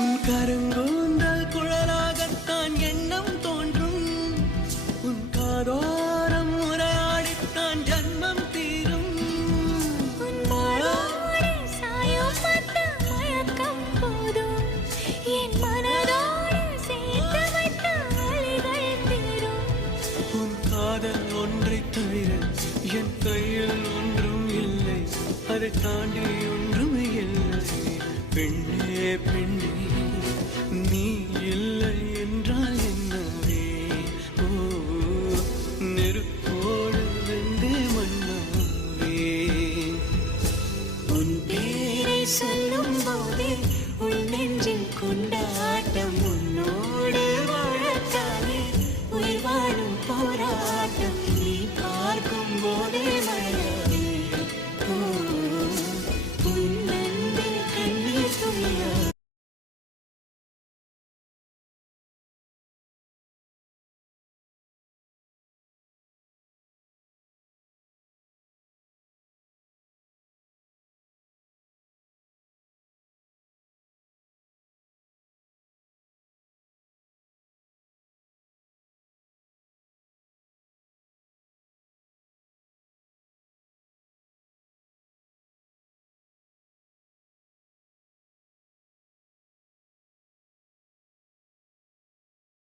உன் கருங்கூந்தல் குழலாகத்தான் எண்ணம் தோன்றும். உன் காதோரம் உரையாடித்தான் ஜன்மம் தீரும். உன் காதல் ஒன்றை தவிர என் கையில் ஒன்றும் இல்லை, அதை தாண்டி ஒன்றும் இல்லை. பெண்ணே பெண்ணே நீ இல்லை.